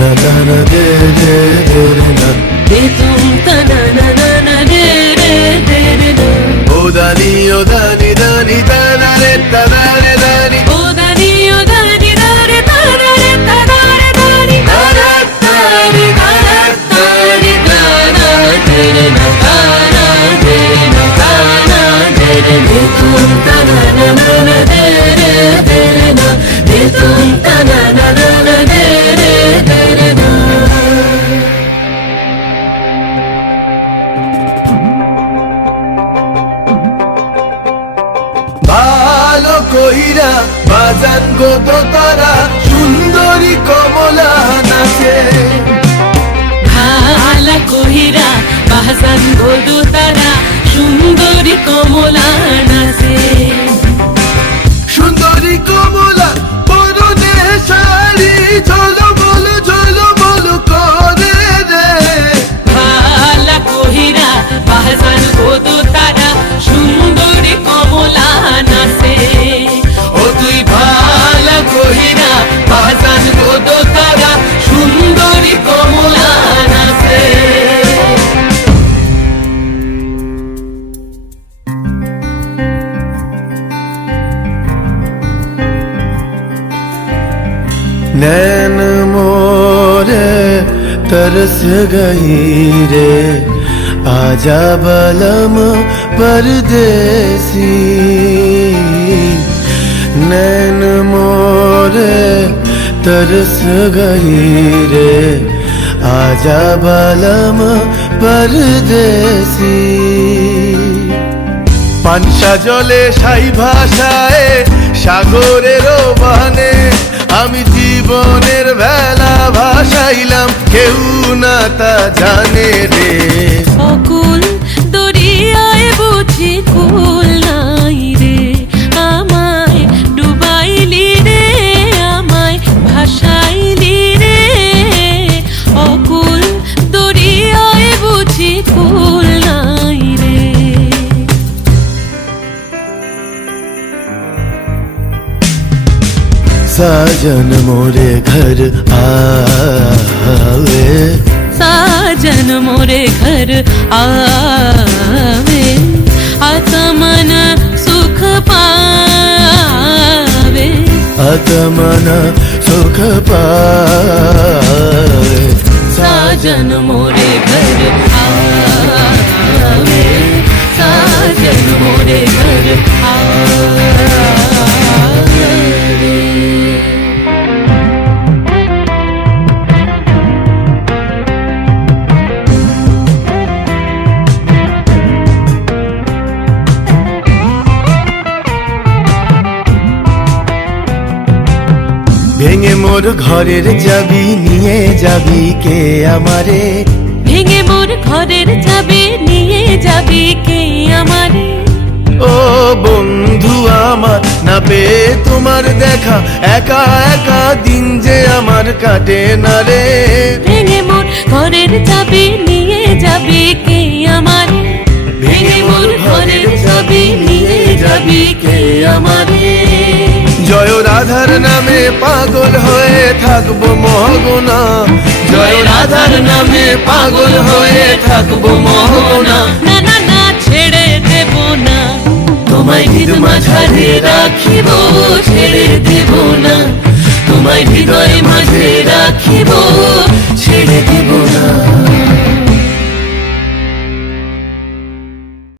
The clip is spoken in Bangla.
na na na de de de re na de tum ta na na na na de re na o dani da ni da da re ta da re dani o dani da ni da re ta da re ta da re dani da da da re da da ni da na de re na ta na de re na ta na de re de tum ta na na na de re na de tum ta na na na de re na ভালো কইরা বাজান গো দোতারা সুন্দরী কমলা নাচে ভালা কহিরা বাজান গো তারা সুন্দরী কমলা নাচে সুন্দরী কমলা পরনে শাড়ি ঝলো বলো করে রে ভালা কহিরা বাজান গো তারা সুন্দরী কমলা নাচে ও তুই ভালো কইরা বাজান গো তারা সুন্দরী কমলা নাচে नैन मोरे तरस गई रे आजा बलम परदेसी नैन मोरे तरस गई रे आजा बलम परदेसी পানসা জলে সাই ভাষায় সাগরের বানে আমি জীবনের ভেলা ভাসাইলাম কেউ না তা জানে রে অকুল দরিয়ায় বুঝি কুল নাই রে আমায় ডুবাইলি রে আমায় ভাসাইলি রে অকুল দরিয়ায় বুঝি কুল নাই রে साजन मोरे घर आवे साजन मोरे घर आवे आत्मन सुख पावे आत्मन सुख पावे साजन मोरे घर आवे साजन मोरे घर आवे ভেঙে মোর ঘরের চাবি নিয়ে যাবি কে আমারে ভেঙে মোর ঘরের চাবি নিয়ে যাবি কে আমারে ও বন্ধু আমার না পেয়ে তোমার দেখা একা একা দিন যে আমার কাটে না রে ভেঙে মোর ঘরের চাবি নিয়ে যাবি কে আমারে ভেঙে মোর ঘরের চাবি নিয়ে যাবি কে আমারে জয় রাধার নামে পাগল হয়ে থাকবো মহগোনা জয় রাধার নামে পাগল হয়ে থাকবো মহগোনা না না না ছেড়ে দেব না তোমায় হৃদ মাঝারে রাখিব ছেড়ে দেব না তোমায় হৃদয় মাঝে রাখিব